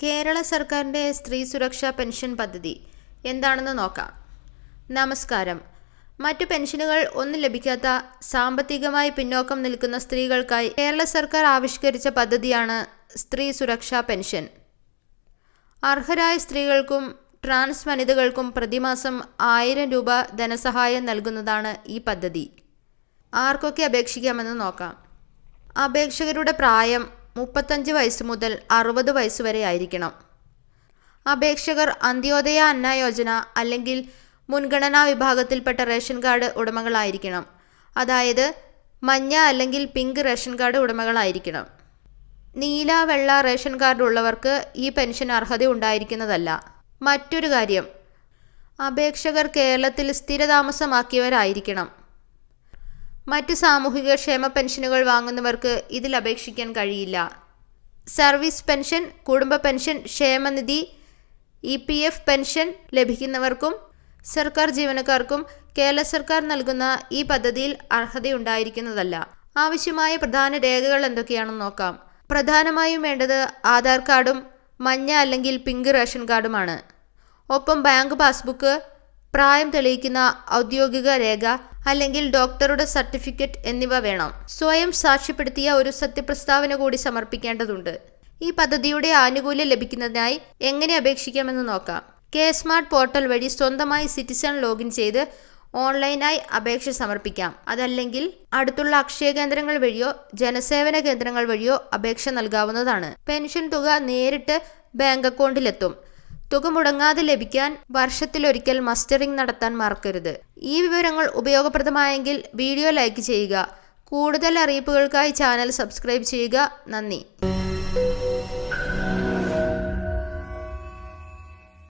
കേരള സർക്കാരിൻ്റെ സ്ത്രീ സുരക്ഷാ പെൻഷൻ പദ്ധതി എന്താണെന്ന് നോക്കാം. നമസ്കാരം. മറ്റു പെൻഷനുകൾ ഒന്നും ലഭിക്കാത്ത സാമ്പത്തികമായി പിന്നോക്കം നിൽക്കുന്ന സ്ത്രീകൾക്കായി കേരള സർക്കാർ ആവിഷ്കരിച്ച പദ്ധതിയാണ് സ്ത്രീ സുരക്ഷാ പെൻഷൻ. അർഹരായ സ്ത്രീകൾക്കും ട്രാൻസ് വനിതകൾക്കും പ്രതിമാസം 1000 രൂപ ധനസഹായം നൽകുന്നതാണ് ഈ പദ്ധതി. ആർക്കൊക്കെ അപേക്ഷിക്കാമെന്ന് നോക്കാം. അപേക്ഷകരുടെ പ്രായം 35 വയസ്സ് മുതൽ 60 വയസ്സ് വരെ ആയിരിക്കണം. അപേക്ഷകർ അന്ത്യോദയ അന്ന യോജന അല്ലെങ്കിൽ മുൻഗണനാ വിഭാഗത്തിൽപ്പെട്ട റേഷൻ കാർഡ് ഉടമകളായിരിക്കണം. അതായത് മഞ്ഞ അല്ലെങ്കിൽ പിങ്ക് റേഷൻ കാർഡ് ഉടമകളായിരിക്കണം. നീല, വെള്ള റേഷൻ കാർഡ് ഉള്ളവർക്ക് ഈ പെൻഷൻ അർഹത ഉണ്ടായിരിക്കുന്നതല്ല. മറ്റൊരു കാര്യം, അപേക്ഷകർ കേരളത്തിൽ സ്ഥിരതാമസമാക്കിയവരായിരിക്കണം. മറ്റ് സാമൂഹിക ക്ഷേമ പെൻഷനുകൾ വാങ്ങുന്നവർക്ക് ഇതിൽ അപേക്ഷിക്കാൻ കഴിയില്ല. സർവീസ് പെൻഷൻ, കുടുംബ പെൻഷൻ, ക്ഷേമനിധി, EPF പെൻഷൻ ലഭിക്കുന്നവർക്കും സർക്കാർ ജീവനക്കാർക്കും കേരള സർക്കാർ നൽകുന്ന ഈ പദ്ധതിയിൽ അർഹതയുണ്ടായിരിക്കുന്നതല്ല. ആവശ്യമായ പ്രധാന രേഖകൾ എന്തൊക്കെയാണെന്ന് നോക്കാം. പ്രധാനമായും വേണ്ടത് ആധാർ കാർഡും മഞ്ഞ അല്ലെങ്കിൽ പിങ്ക് റേഷൻ കാർഡുമാണ്. ഒപ്പം ബാങ്ക് പാസ്ബുക്ക്, പ്രായം തെളിയിക്കുന്ന ഔദ്യോഗിക രേഖ അല്ലെങ്കിൽ ഡോക്ടറുടെ സർട്ടിഫിക്കറ്റ് എന്നിവ വേണം. സ്വയം സാക്ഷ്യപ്പെടുത്തിയ ഒരു സത്യപ്രസ്താവന കൂടി സമർപ്പിക്കേണ്ടതുണ്ട്. ഈ പദ്ധതിയുടെ ആനുകൂല്യം ലഭിക്കുന്നതിനായി എങ്ങനെ അപേക്ഷിക്കാമെന്ന് നോക്കാം. K-സ്മാർട്ട് പോർട്ടൽ വഴി സ്വന്തമായി സിറ്റിസൺ ലോഗിൻ ചെയ്ത് ഓൺലൈനായി അപേക്ഷ സമർപ്പിക്കാം. അതല്ലെങ്കിൽ അടുത്തുള്ള അക്ഷയ കേന്ദ്രങ്ങൾ വഴിയോ ജനസേവന കേന്ദ്രങ്ങൾ വഴിയോ അപേക്ഷ നൽകാവുന്നതാണ്. പെൻഷൻ തുക നേരിട്ട് ബാങ്ക് അക്കൗണ്ടിലെത്തും. തുക മുടങ്ങാതെ ലഭിക്കാൻ വർഷത്തിലൊരിക്കൽ മസ്റ്ററിംഗ് നടത്താൻ മറക്കരുത്. ഈ വിവരങ്ങൾ ഉപയോഗപ്രദമായെങ്കിൽ വീഡിയോ ലൈക്ക് ചെയ്യുക. കൂടുതൽ അറിയിപ്പുകൾക്കായി ചാനൽ സബ്സ്ക്രൈബ് ചെയ്യുക. നന്ദി.